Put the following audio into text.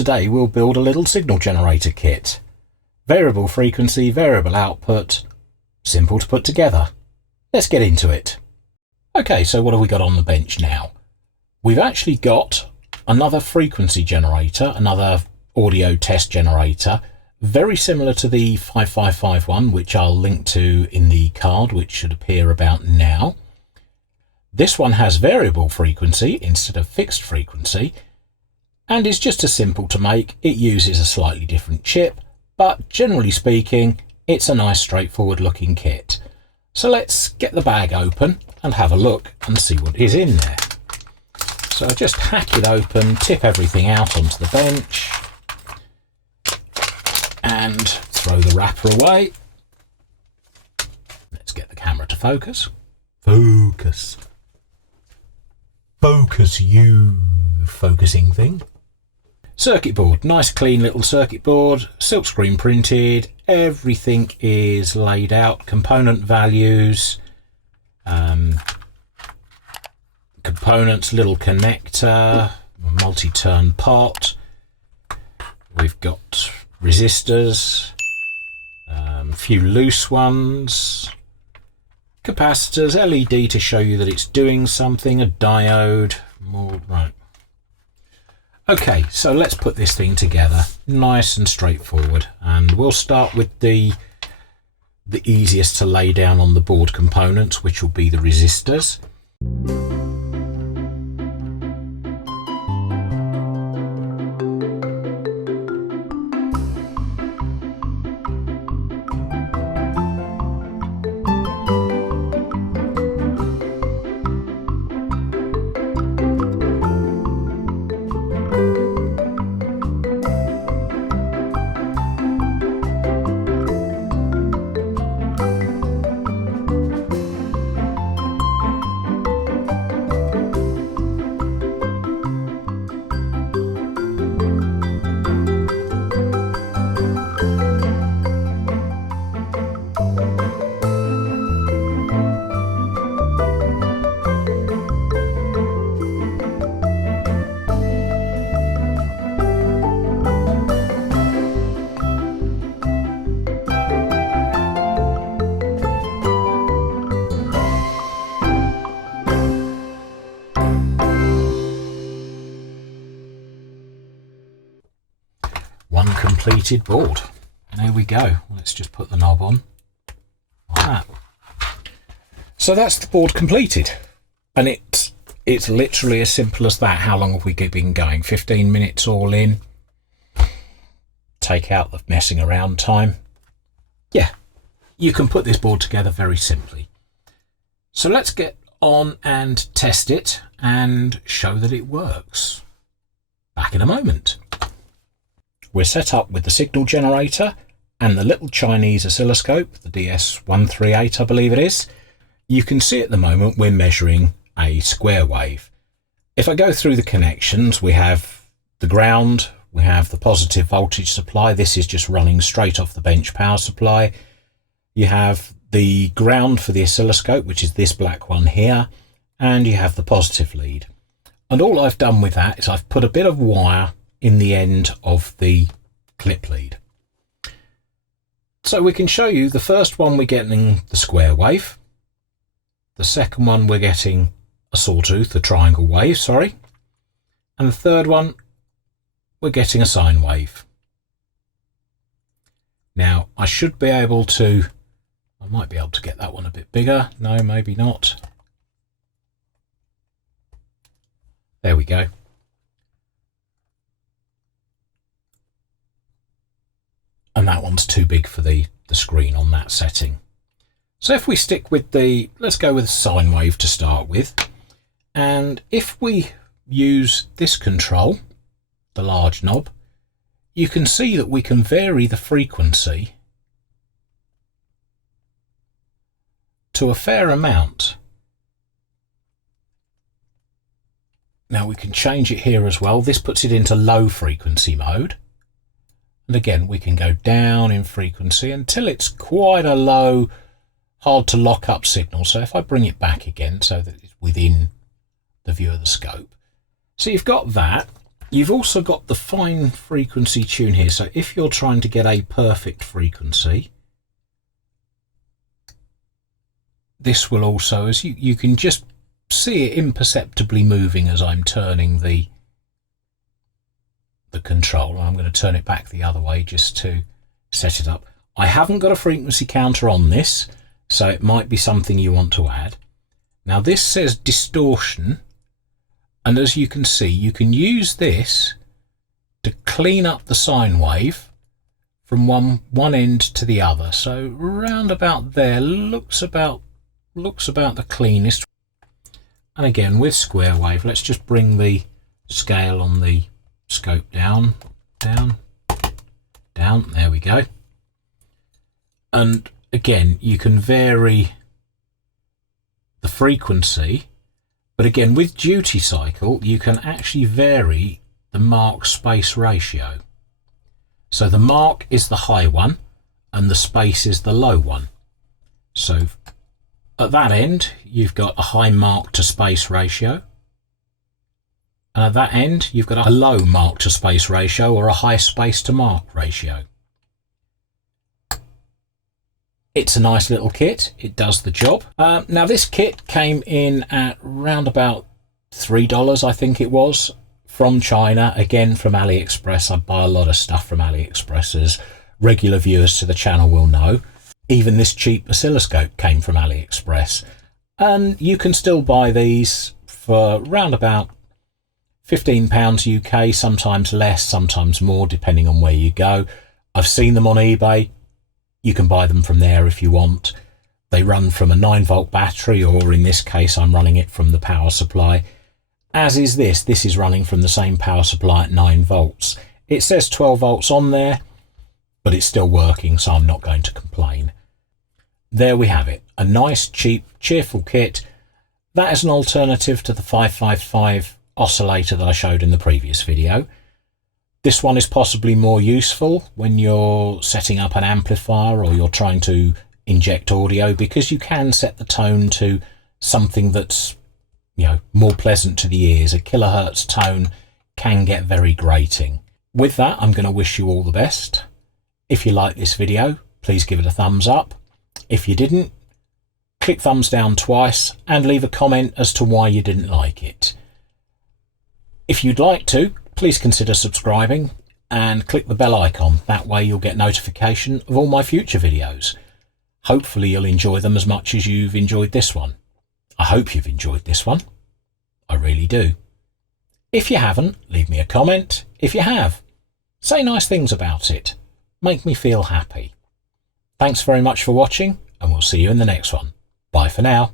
Today we'll build a little signal generator kit. Variable frequency, variable output, simple to put together. Let's get into it. Okay, so what have we got on the bench now? We've actually got another frequency generator, another audio test generator, very similar to the 5551, which I'll link to in the card, which should appear about now. This one has variable frequency instead of fixed frequency, and is just as simple to make. It uses a slightly different chip, but generally speaking, it's a nice straightforward looking kit. So let's get the bag open and have a look and see what is in there. So I just hack it open, tip everything out onto the bench, and throw the wrapper away. Let's get the camera to focus. Focus. Focus, you focusing thing. Circuit board, nice clean little circuit board, silkscreen printed, everything is laid out, component values, components, little connector, multi-turn pot, we've got resistors, a few loose ones, capacitors, LED to show you that it's doing something, a diode, more, right. Okay, so let's put this thing together, nice and straightforward, and we'll start with the easiest to lay down on the board components, which will be the resistors. One completed board. There we go. Let's just put the knob on like that. So that's the board completed, and it's literally as simple as that. How long have we been going? 15 minutes all in. Take out the messing around time. Yeah, you can put this board together very simply. So let's get on and test it and show that it works. Back in a moment. We're set up with the signal generator and the little Chinese oscilloscope, the DS138 I believe it is. You can see at the moment we're measuring a square wave. If I go through the connections, we have the ground, we have the positive voltage supply. This is just running straight off the bench power supply. You have the ground for the oscilloscope, which is this black one here, and you have the positive lead. And all I've done with that is I've put a bit of wire in the end of the clip lead. So we can show you the first one we're getting the square wave, the second one we're getting a sawtooth, the triangle wave, sorry, and the third one we're getting a sine wave. Now I should be able to, I might be able to get that one a bit bigger, no maybe not. There we go. And that one's too big for the screen on that setting. So if we stick with let's go with sine wave to start with. And if we use this control, the large knob, you can see that we can vary the frequency to a fair amount. Now we can change it here as well. This puts it into low frequency mode. And again, we can go down in frequency until it's quite a low, hard to lock up signal. So if I bring it back again so that it's within the view of the scope. So you've got that. You've also got the fine frequency tune here. So if you're trying to get a perfect frequency, this will also, as you can just see it imperceptibly moving as I'm turning the control. I'm going to turn it back the other way just to set it up. I haven't got a frequency counter on this, so it might be something you want to add. Now this says distortion, and as you can see, you can use this to clean up the sine wave from one end to the other. So round about there looks about the cleanest. And again, with square wave, let's just bring the scale on the scope down, down. There we go. And again, you can vary the frequency, but again, with duty cycle, you can actually vary the mark space ratio. So the mark is the high one and the space is the low one. So at that end, you've got a high mark to space ratio. And at that end, you've got a low mark to space ratio or a high space to mark ratio. It's a nice little kit. It does the job. Now this kit came in at round about $3, I think it was, from China, again from AliExpress. I buy a lot of stuff from AliExpress, as regular viewers to the channel will know. Even this cheap oscilloscope came from AliExpress. And you can still buy these for round about £15 UK, sometimes less, sometimes more, depending on where you go. I've seen them on eBay. You can buy them from there if you want. They run from a 9-volt battery, or in this case, I'm running it from the power supply. As is this. This is running from the same power supply at 9 volts. It says 12 volts on there, but it's still working, so I'm not going to complain. There we have it. A nice, cheap, cheerful kit. That is an alternative to the 555 oscillator that I showed in the previous video. This one is possibly more useful when you're setting up an amplifier or you're trying to inject audio, because you can set the tone to something that's, you know, more pleasant to the ears. A kilohertz tone can get very grating. With that, I'm going to wish you all the best. If you like this video, please give it a thumbs up. If you didn't, click thumbs down twice and leave a comment as to why you didn't like it. If you'd like to, please consider subscribing and click the bell icon. That way you'll get notification of all my future videos. Hopefully you'll enjoy them as much as you've enjoyed this one. I hope you've enjoyed this one. I really do. If you haven't, leave me a comment. If you have, say nice things about it. Make me feel happy. Thanks very much for watching, and we'll see you in the next one. Bye for now.